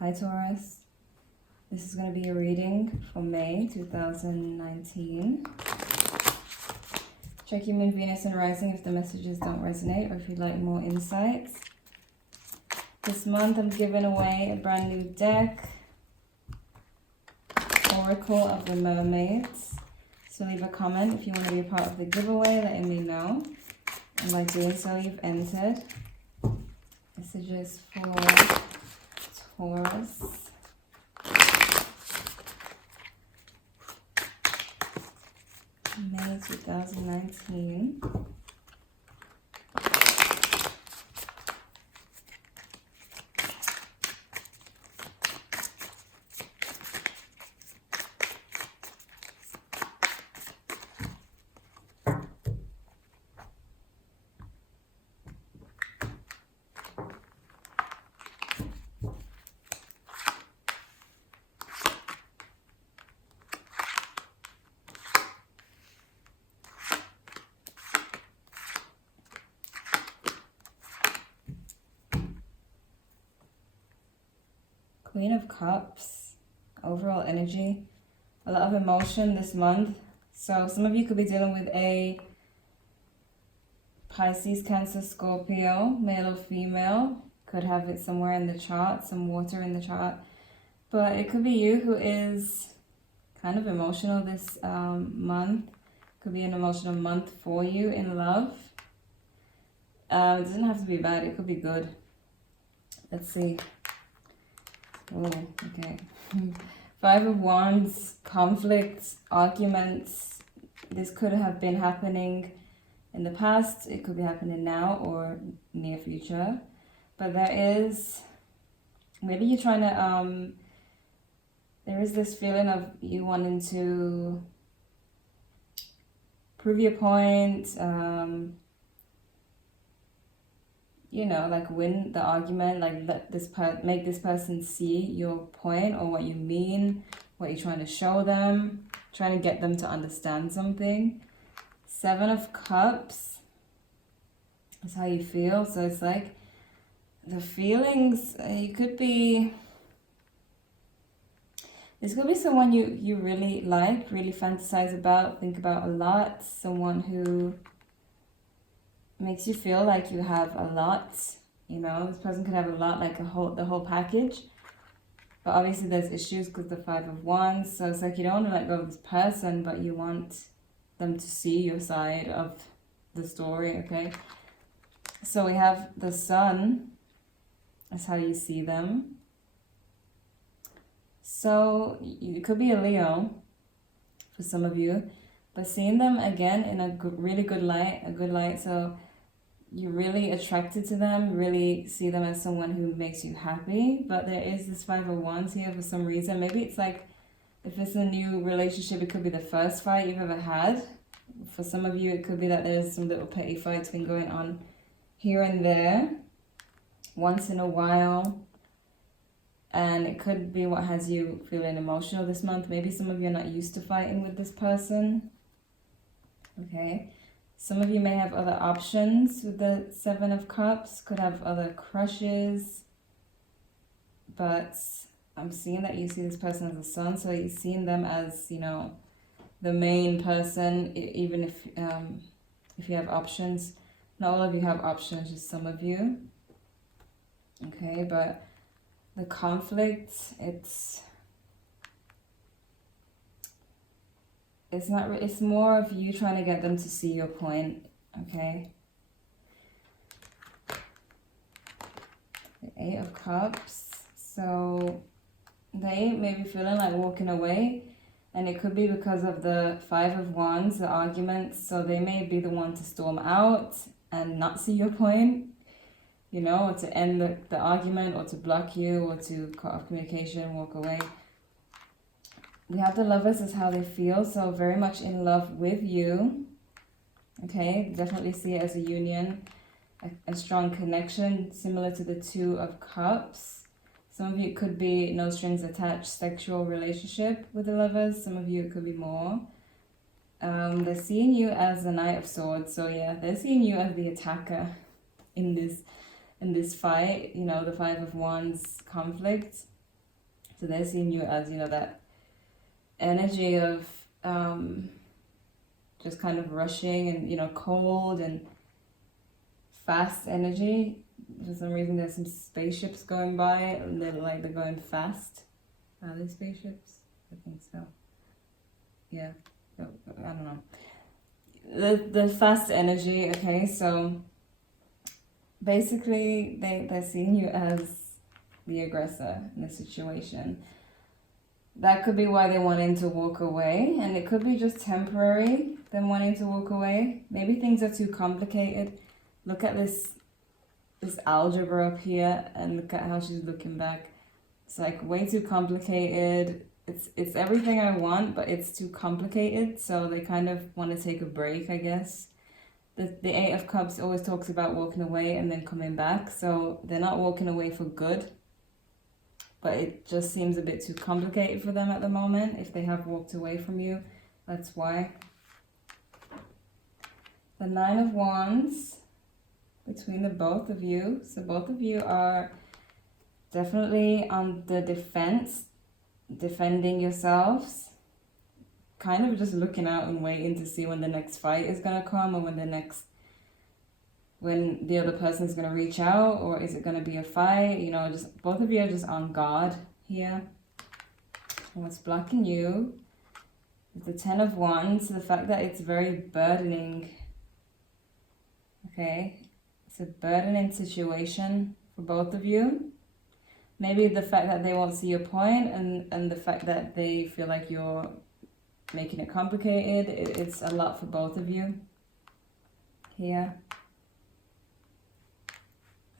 Hi Taurus, this is going to be a reading for May 2019. Check your moon, Venus and rising if the messages don't resonate or if you'd like more insights. This month I'm giving away a brand new deck, Oracle of the Mermaids. So leave a comment if you want to be a part of the giveaway, letting me know. And by doing so, you've entered. Messages for Taurus. May 2019. Queen of Cups, overall energy, a lot of emotion this month. So some of you could be dealing with a Pisces, Cancer, Scorpio, male or female. Could have it somewhere in the chart, some water in the chart. But it could be you who is kind of emotional this month. Could be an emotional month for you in love. It doesn't have to be bad, it could be good. Let's see. Oh, okay. 5 of Wands, conflicts, arguments. This could have been happening in the past. It could be happening now or near future. But there is, maybe you're trying to, there is this feeling of you wanting to prove your point, you know, like win the argument, like let this make this person see your point or what you mean, what you're trying to show them, trying to get them to understand something. 7 of Cups is how you feel. So it's like the feelings, you could be, this could be someone you really like, really fantasize about, think about a lot, someone who makes you feel like you have a lot, you know. This person could have a lot, like the whole package. But obviously there's issues because the 5 of Wands. So it's like you don't want to let go of this person, but you want them to see your side of the story, okay? So we have the Sun. That's how you see them. So it could be a Leo for some of you. But seeing them again in a really good light, so you're really attracted to them, really see them as someone who makes you happy. But there is this 5 of Wands here for some reason. Maybe it's like, if it's a new relationship, it could be the first fight you've ever had. For some of you, it could be that there's some little petty fights been going on here and there, once in a while. And it could be what has you feeling emotional this month. Maybe some of you are not used to fighting with this person. Okay. Some of you may have other options with the 7 of Cups. Could have other crushes. But I'm seeing that you see this person as a Sun. So you're seeing them as, you know, the main person. Even if you have options. Not all of you have options, just some of you. Okay, but the conflict, it's not, it's more of you trying to get them to see your point, okay? The 8 of Cups. So they may be feeling like walking away, and it could be because of the 5 of Wands, the arguments. So they may be the one to storm out and not see your point, you know, or to end the argument, or to block you, or to cut off communication, walk away. We have the Lovers as how they feel, so very much in love with you. Okay, definitely see it as a union, a strong connection, similar to the 2 of Cups. Some of you, it could be no strings attached sexual relationship with the Lovers. Some of you, it could be more. They're seeing you as the Knight of Swords, so yeah, they're seeing you as the attacker in this fight, you know, the 5 of Wands conflict. So they're seeing you as, you know, that energy of just kind of rushing and, you know, cold and fast energy. For some reason there's some spaceships going by and they're going fast. Are they spaceships? I think so. Yeah. I don't know. The fast energy, okay, so basically they're seeing you as the aggressor in the situation. That could be why they're wanting to walk away, and it could be just temporary, them wanting to walk away. Maybe things are too complicated. Look at this algebra up here and look at how she's looking back. It's like way too complicated. It's everything I want, but it's too complicated, so they kind of want to take a break, I guess. The Eight of Cups always talks about walking away and then coming back, so they're not walking away for good. But it just seems a bit too complicated for them at the moment. If they have walked away from you, that's why. The Nine of Wands between the both of you. So both of you are definitely on the defense, defending yourselves. Kind of just looking out and waiting to see when the next fight is going to come, or when the other person is going to reach out, or is it going to be a fight? You know, just both of you are just on guard here. And what's blocking you is the Ten of Wands, the fact that it's very burdening. Okay, it's a burdening situation for both of you. Maybe the fact that they won't see your point, and the fact that they feel like you're making it complicated. It's a lot for both of you here.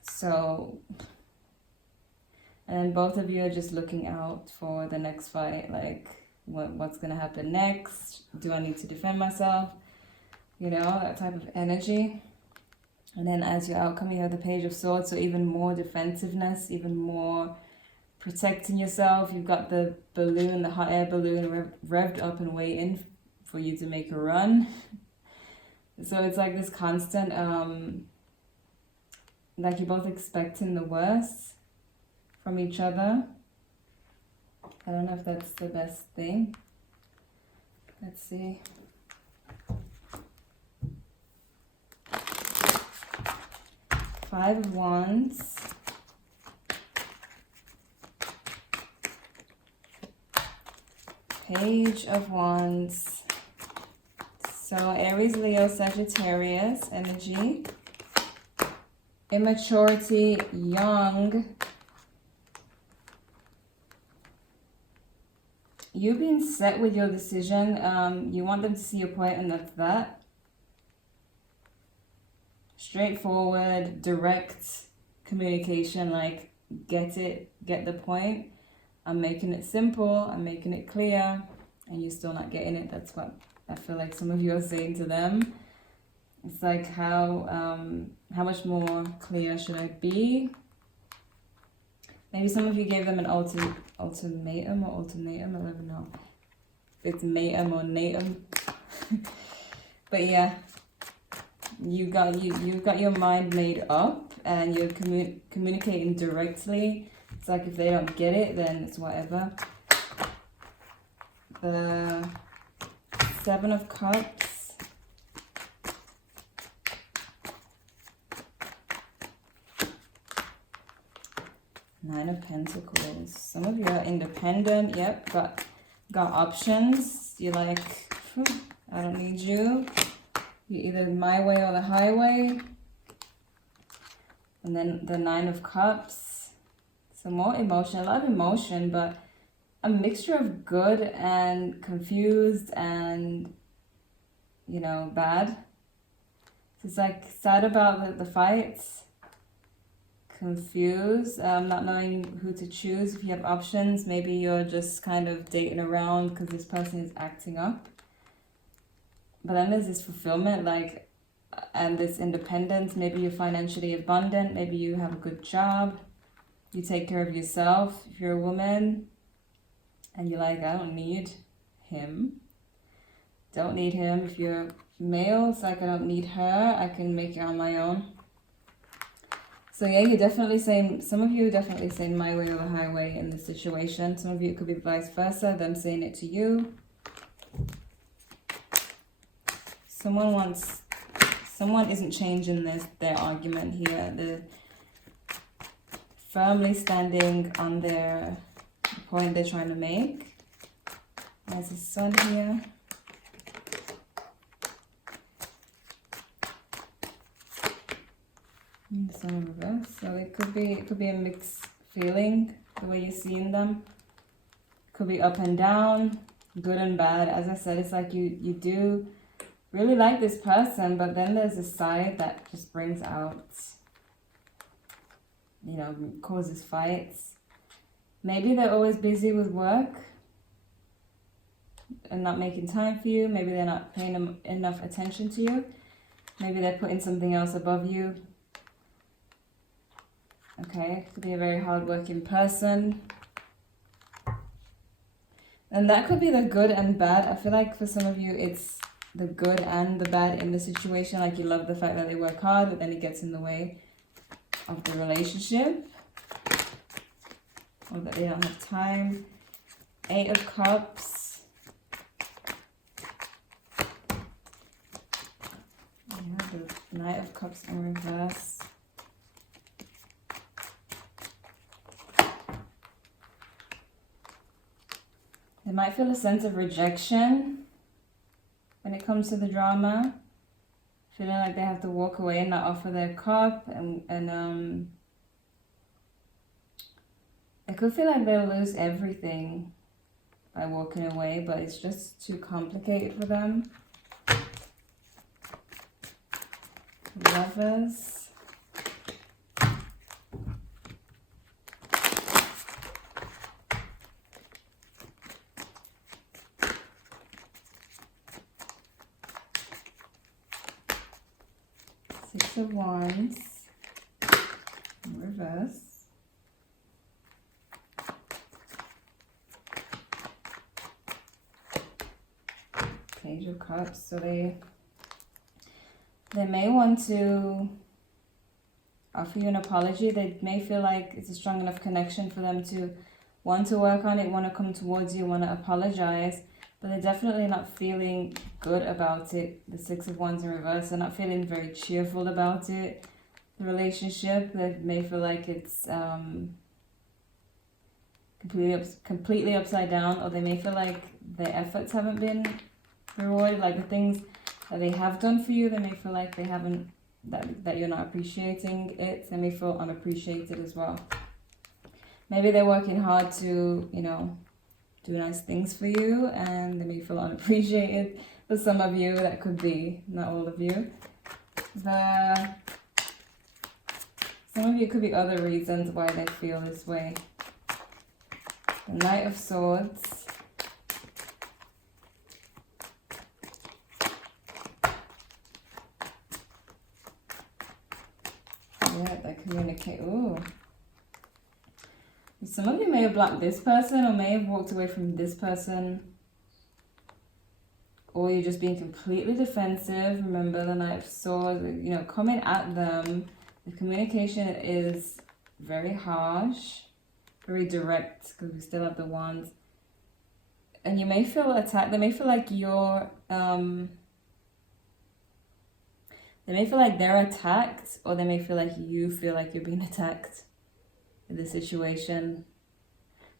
So, and then both of you are just looking out for the next fight, like what's going to happen next? Do I need to defend myself? You know, that type of energy. And then as your outcome, you have the Page of Swords, so even more defensiveness, even more protecting yourself. You've got the balloon, the hot air balloon revved up and waiting for you to make a run. So it's like this constant, like you're both expecting the worst from each other. I don't know if that's the best thing. Let's see. Five of Wands. Page of Wands. So Aries, Leo, Sagittarius energy. Immaturity, young. You being set with your decision. You want them to see your point, and that's that. Straightforward, direct communication, like get it, get the point. I'm making it simple, I'm making it clear, and you're still not getting it. That's what I feel like some of you are saying to them. It's like, how much more clear should I be? Maybe some of you gave them an ultimatum or ultimatum, I don't know if it's matum or natum. But yeah, you got your mind made up, and you're communicating directly. It's like if they don't get it, then it's whatever. The Seven of Cups. Nine of Pentacles. Some of you are independent. Yep, got options. You're like, I don't need you. You're either my way or the highway. And then the Nine of Cups. So more emotion, a lot of emotion, but a mixture of good and confused and, you know, bad. So it's like sad about the fights. Confused, not knowing who to choose. If you have options, maybe you're just kind of dating around because this person is acting up. But then there's this fulfillment, like, and this independence. Maybe you're financially abundant. Maybe you have a good job. You take care of yourself. If you're a woman and you're like, I don't need him. Don't need him. If you're male, it's like, I don't need her. I can make it on my own. So yeah, you're definitely saying, some of you are definitely saying my way or the highway in this situation. Some of you, it could be vice versa, them saying it to you. Someone isn't changing their argument here. They're firmly standing on their point they're trying to make. There's the sun here. And the sun in reverse. So it could be a mixed feeling, the way you're seeing them. Could be up and down, good and bad. As I said, it's like you do really like this person, but then there's a side that just brings out, you know, causes fights. Maybe they're always busy with work and not making time for you. Maybe they're not paying enough attention to you. Maybe they're putting something else above you. Okay, could be a very hardworking person. And that could be the good and bad. I feel like for some of you, it's the good and the bad in the situation. Like you love the fact that they work hard, but then it gets in the way of the relationship, or that they don't have time. 8 of Cups. Yeah, the Knight of Cups in reverse. They might feel a sense of rejection when it comes to the drama, feeling like they have to walk away and not offer their cup, and they could feel like they'll lose everything by walking away, but it's just too complicated for them. Lovers. Six of Wands in reverse. Page of Cups. So they may want to offer you an apology. They may feel like it's a strong enough connection for them to want to work on it, want to come towards you, want to apologize. But they're definitely not feeling good about it. The Six of Wands in reverse. They're not feeling very cheerful about it. The relationship, they may feel like it's completely upside down, or they may feel like their efforts haven't been rewarded. Like the things that they have done for you, they may feel like they haven't, that you're not appreciating it. They may feel unappreciated as well. Maybe they're working hard to, you know, do nice things for you, and they may feel unappreciated. For some of you, that could be, not all of you. Some of you could be other reasons why they feel this way. The Knight of Swords. Yeah, they communicate. Ooh. Some of you may have blocked this person, or may have walked away from this person, or you're just being completely defensive. Remember the Knight of Swords, you know, coming at them. The communication is very harsh, very direct, because we still have the Wands. And you may feel attacked. They may feel like you're, they may feel like they're attacked, or they may feel like you feel like you're being attacked in this situation.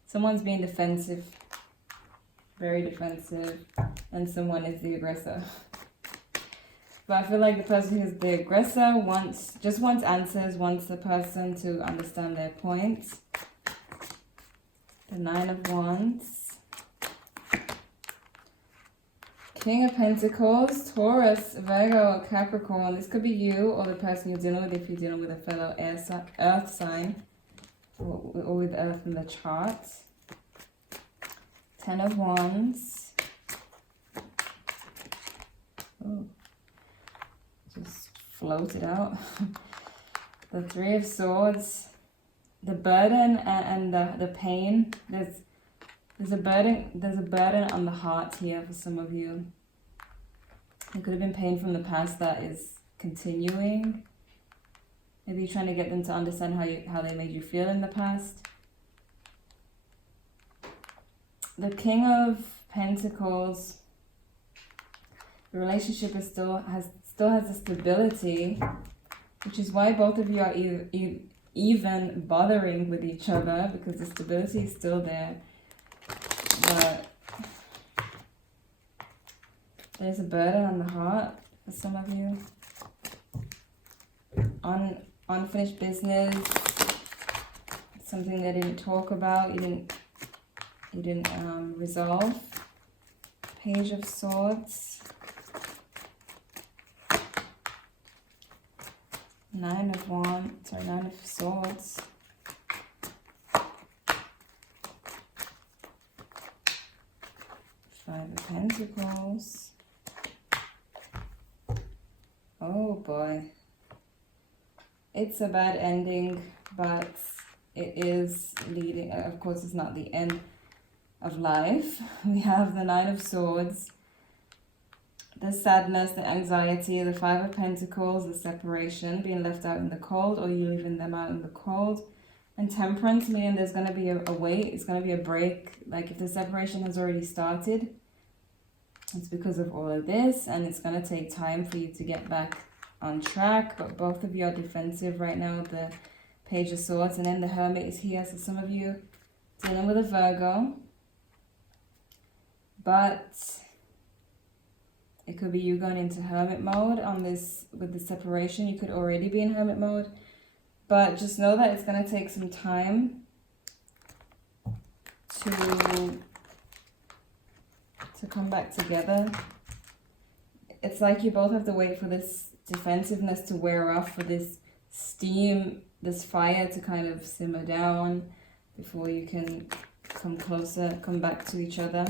Someone's being defensive, very defensive, and someone is the aggressor. But I feel like the person who's the aggressor just wants answers, wants the person to understand their points. The Nine of Wands. King of Pentacles, Taurus, Virgo, Capricorn. This could be you or the person you're dealing with if you're dealing with a fellow earth sign, or with earth in the chart. Ten of Wands. Oh, just floated out. The Three of Swords. The burden and the pain. There's a burden on the heart here for some of you. It could have been pain from the past that is continuing. Maybe you're trying to get them to understand how they made you feel in the past. The King of Pentacles. The relationship is still has the stability, which is why both of you are even bothering with each other, because the stability is still there. But there's a burden on the heart for some of you. Unfinished business, something they didn't talk about, you didn't resolve. Page of Swords, Nine of Swords. Five of Pentacles. Oh boy. It's a bad ending, but it is leading, of course it's not the end of life. We have the Nine of Swords, the sadness, the anxiety, the Five of Pentacles, the separation, being left out in the cold, or you leaving them out in the cold. And Temperance, meaning there's going to be a wait, it's going to be a break. Like if the separation has already started, it's because of all of this, and it's going to take time for you to get back on track. But both of you are defensive right now, the Page of Swords, and then the Hermit is here. So some of you dealing with a Virgo, but it could be you going into Hermit mode on this with the separation. You could already be in Hermit mode, but just know that it's going to take some time to come back together. It's like you both have to wait for this defensiveness to wear off, for this steam, this fire to kind of simmer down before you can come closer, come back to each other.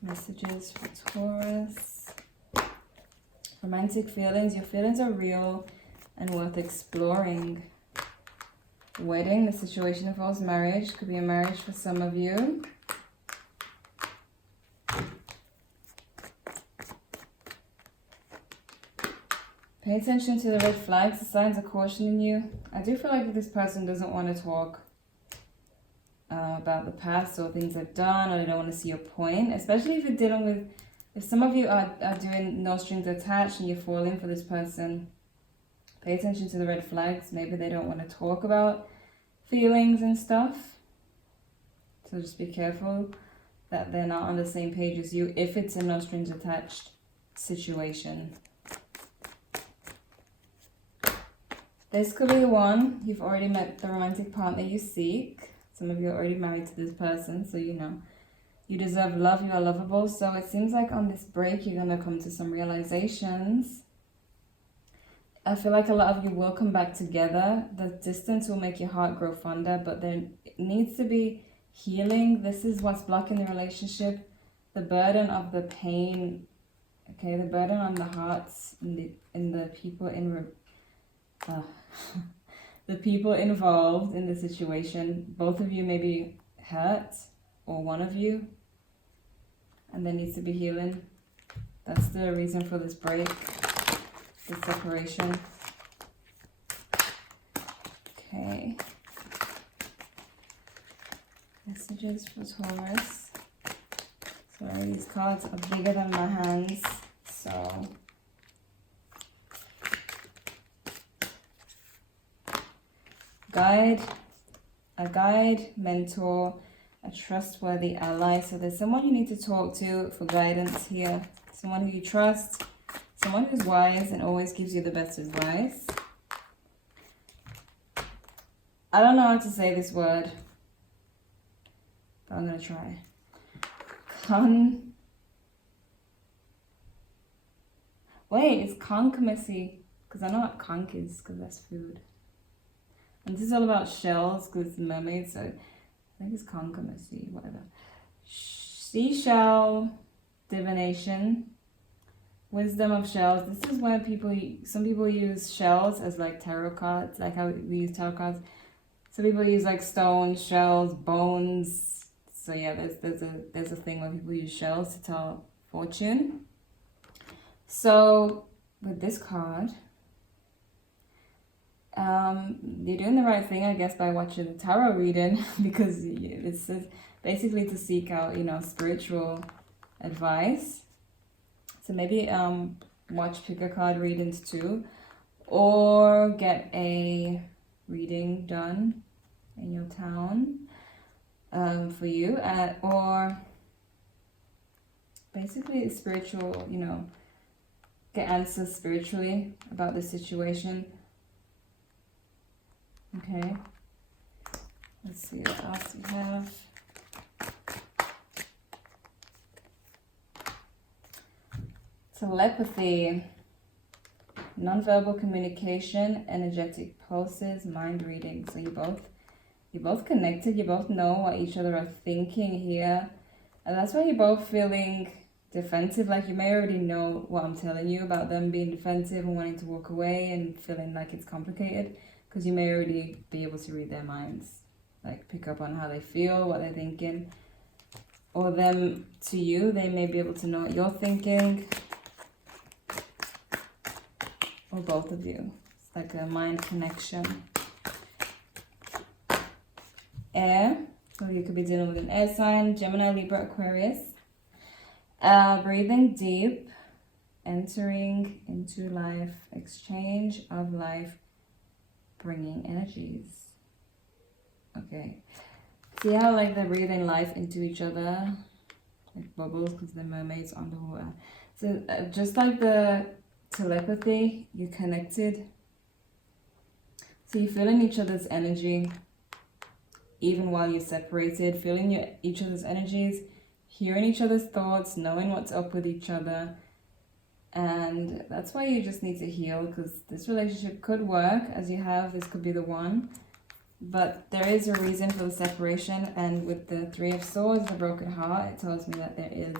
Messages for Taurus. Romantic feelings. Your feelings are real and worth exploring. Wedding. The situation involves marriage. Could be a marriage for some of you. Pay attention to the red flags, the signs of caution in you. I do feel like if this person doesn't want to talk about the past or things they've done, or they don't want to see your point, especially if you're dealing with, if some of you are doing no strings attached and you're falling for this person, pay attention to the red flags. Maybe they don't want to talk about feelings and stuff. So just be careful that they're not on the same page as you if it's a no strings attached situation. This could be the one. You've already met the romantic partner you seek. Some of you are already married to this person, so you know. You deserve love, you are lovable. So it seems like on this break, you're going to come to some realizations. I feel like a lot of you will come back together. The distance will make your heart grow fonder, but there needs to be healing. This is what's blocking the relationship. The burden of the pain, okay, the burden on the hearts in the people the people involved in the situation. Both of you may be hurt, or one of you, and there needs to be healing. That's the reason for this break, this separation. Okay. Messages for Taurus. Sorry, these cards are bigger than my hands, so a guide, mentor, a trustworthy ally. So there's someone you need to talk to for guidance here. Someone who you trust, someone who's wise and always gives you the best advice. I don't know how to say this word, but I'm going to try. Wait, it's concomacy, because I know what conch is, because that's food. And this is all about shells, because it's mermaids, so I think it's concomacy, whatever. Seashell divination, wisdom of shells. This is where some people use shells as like tarot cards, like how we use tarot cards. Some people use like stones, shells, bones. So yeah, there's a thing where people use shells to tell fortune. So with this card, you're doing the right thing, I guess, by watching the tarot reading, because it's basically to seek out, you know, spiritual advice. So maybe pick a card readings too, or get a reading done in your town for you, or basically spiritual, you know, get answers spiritually about the situation. Okay, let's see what else we have. Telepathy, non-verbal communication, energetic pulses, mind reading. So you're both connected, you both know what each other are thinking here. And that's why you're both feeling defensive. Like, you may already know what I'm telling you about them being defensive and wanting to walk away and feeling like it's complicated, because you may already be able to read their minds, like pick up on how they feel, what they're thinking. Or them to you, they may be able to know what you're thinking. Or both of you. It's like a mind connection. Air, so you could be dealing with an air sign, Gemini, Libra, Aquarius. Breathing deep, entering into life, exchange of life, bringing energies. Okay. See how like they're breathing life into each other, like bubbles, because they're mermaids underwater. So just like the telepathy, you're connected. So you're feeling each other's energy, even while you're separated, feeling each other's energies, hearing each other's thoughts, knowing what's up with each other. And that's why you just need to heal, because this relationship could work as you have, this could be the one. But there is a reason for the separation, and with the Three of Swords, the broken heart, it tells me that there is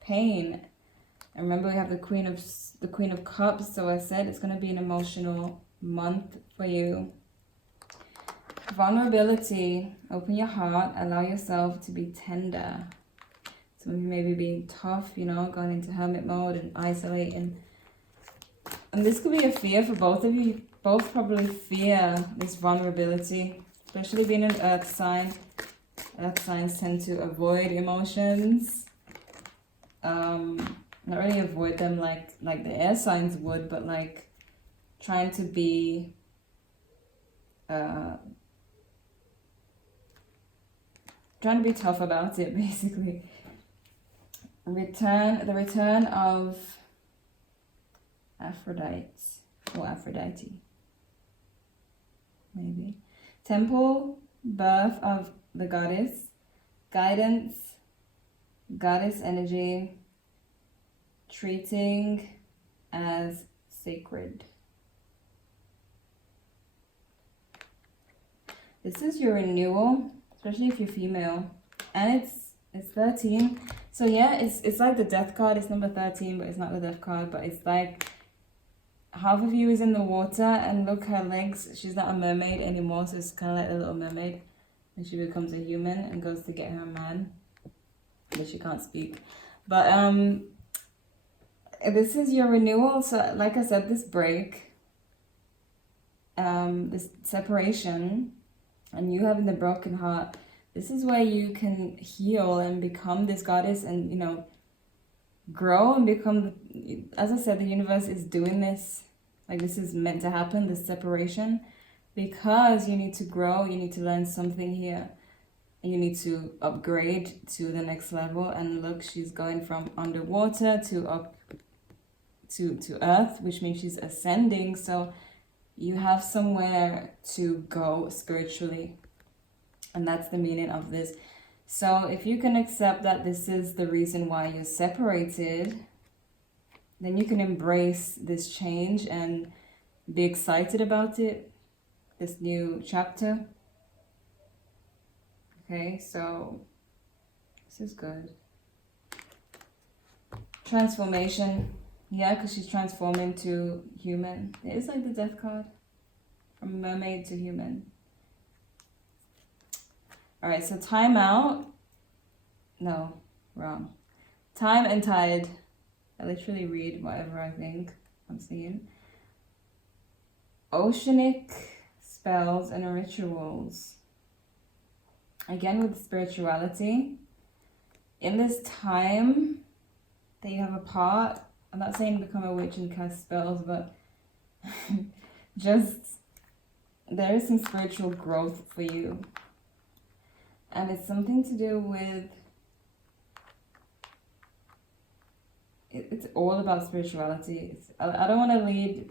pain. And remember, we have the Queen of Cups, so I said it's going to be an emotional month for you. Vulnerability, open your heart, allow yourself to be tender. Some of you may be being tough, you know, going into hermit mode and isolating. And this could be a fear for both of you. Both probably fear this vulnerability, especially being an earth sign. Earth signs tend to avoid emotions. Not really avoid them like the air signs would, but like trying to be tough about it, basically. The return of Aphrodite, maybe. Temple, birth of the goddess, guidance, goddess energy, treating as sacred. This is your renewal, especially if you're female, and it's 13. So yeah, it's like the death card. It's number 13, but it's not the death card. But it's like half of you is in the water, and look, her legs. She's not a mermaid anymore, so it's kind of like a little mermaid, and she becomes a human and goes to get her man, but she can't speak. But this is your renewal. So like I said, this break, this separation, and you having the broken heart, this is where you can heal and become this goddess and, you know, grow and become, as I said, the universe is doing this. Like, this is meant to happen, this separation, because you need to grow, you need to learn something here. And you need to upgrade to the next level. And look, she's going from underwater to up to earth, which means she's ascending. So you have somewhere to go spiritually. And that's the meaning of this. So if you can accept that this is the reason why you're separated, then you can embrace this change and be excited about it, this new chapter. Okay, so this is good. Transformation. Yeah, because she's transforming to human. It is like the death card. From mermaid to human. Alright, so time out. No, wrong. Time and tide. I literally read whatever I think. I'm seeing. Oceanic spells and rituals. Again, with spirituality. In this time that you have apart, I'm not saying become a witch and cast spells, but just there is some spiritual growth for you. And it's something to do with, it's all about spirituality. I don't want to lead,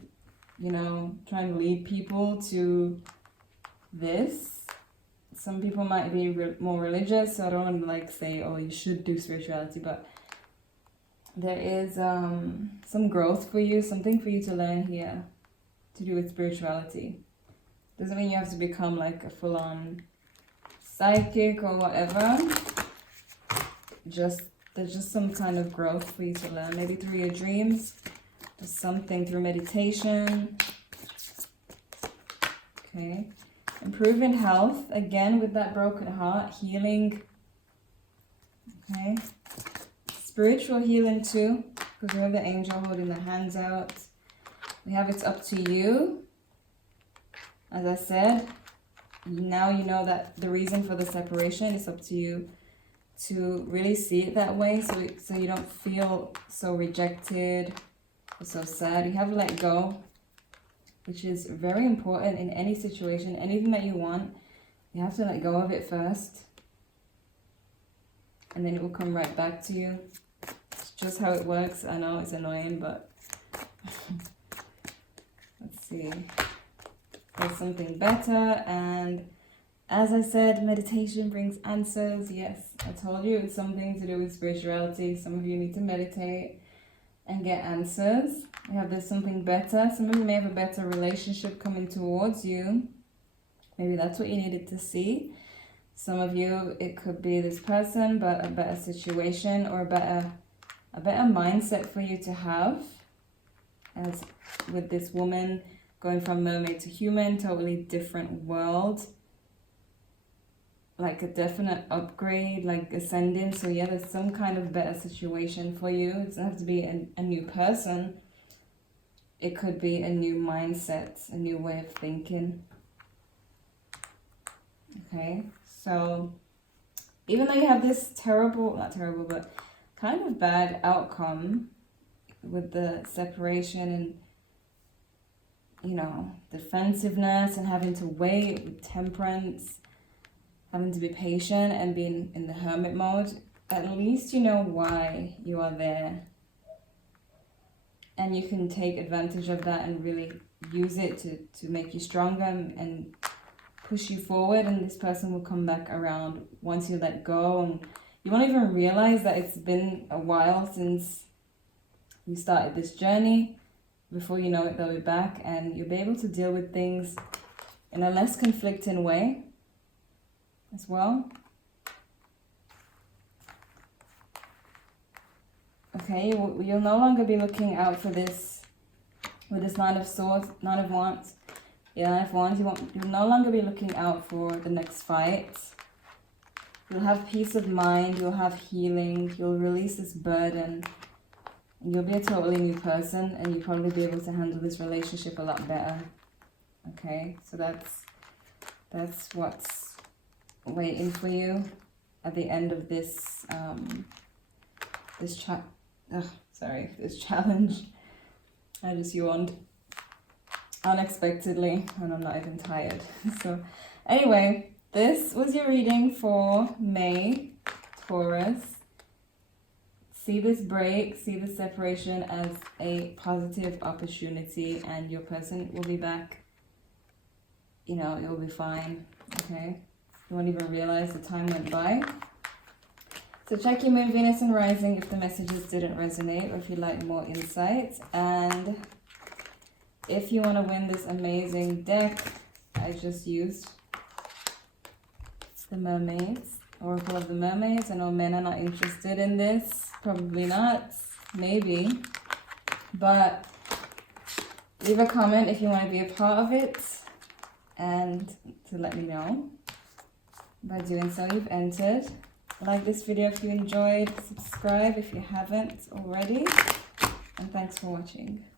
you know, try and lead people to this. Some people might be more religious, so I don't want to like say, oh, you should do spirituality, but there is some growth for you, something for you to learn here to do with spirituality. Doesn't mean you have to become like a full-on psychic or whatever. There's just some kind of growth for you to learn, maybe through your dreams, or something through meditation. Okay, improving health, again with that broken heart, healing. Okay, spiritual healing too, because we have the angel holding the hands out. We have it's up to you. As I said, now you know that the reason for the separation is up to you to really see it that way, so you don't feel so rejected or so sad. You have to let go, which is very important in any situation. Anything that you want, you have to let go of it first, and then it will come right back to you. It's just how it works. I know it's annoying, but let's see. There's something better, and as I said, meditation brings answers. Yes, I told you it's something to do with spirituality. Some of you need to meditate and get answers. We have there's something better. Some of you may have a better relationship coming towards you. Maybe that's what you needed to see. Some of you, it could be this person, but a better situation or a better mindset for you to have. As with this woman going from mermaid to human, totally different world. Like a definite upgrade, like ascending. So yeah, there's some kind of better situation for you. It doesn't have to be a new person. It could be a new mindset, a new way of thinking. Okay, so even though you have this not terrible, but kind of bad outcome with the separation and, you know, defensiveness and having to wait with temperance, having to be patient and being in the hermit mode, at least you know why you are there. And you can take advantage of that and really use it to make you stronger and push you forward. And this person will come back around once you let go. And you won't even realize that it's been a while since you started this journey. Before you know it, they'll be back and you'll be able to deal with things in a less conflicting way as well. Okay, you'll no longer be looking out for this with this Nine of Swords, Nine of Wands. Yeah, Nine of Wands, you'll no longer be looking out for the next fight. You'll have peace of mind, you'll have healing, you'll release this burden, and you'll be a totally new person, and you'll probably be able to handle this relationship a lot better. Okay, so that's what's waiting for you at the end of this this challenge. I just yawned unexpectedly and I'm not even tired. So anyway, this was your reading for May, Taurus. See this break, see this separation as a positive opportunity, and your person will be back. You know, it will be fine, okay? You won't even realize the time went by. So check your moon, Venus, and rising if the messages didn't resonate or if you'd like more insights. And if you want to win this amazing deck I just used, it's the Mermaids, Oracle of the Mermaids. I know men are not interested in this. Probably not. Maybe. But leave a comment if you want to be a part of it and to let me know. By doing so, you've entered. Like this video if you enjoyed, subscribe if you haven't already, and thanks for watching.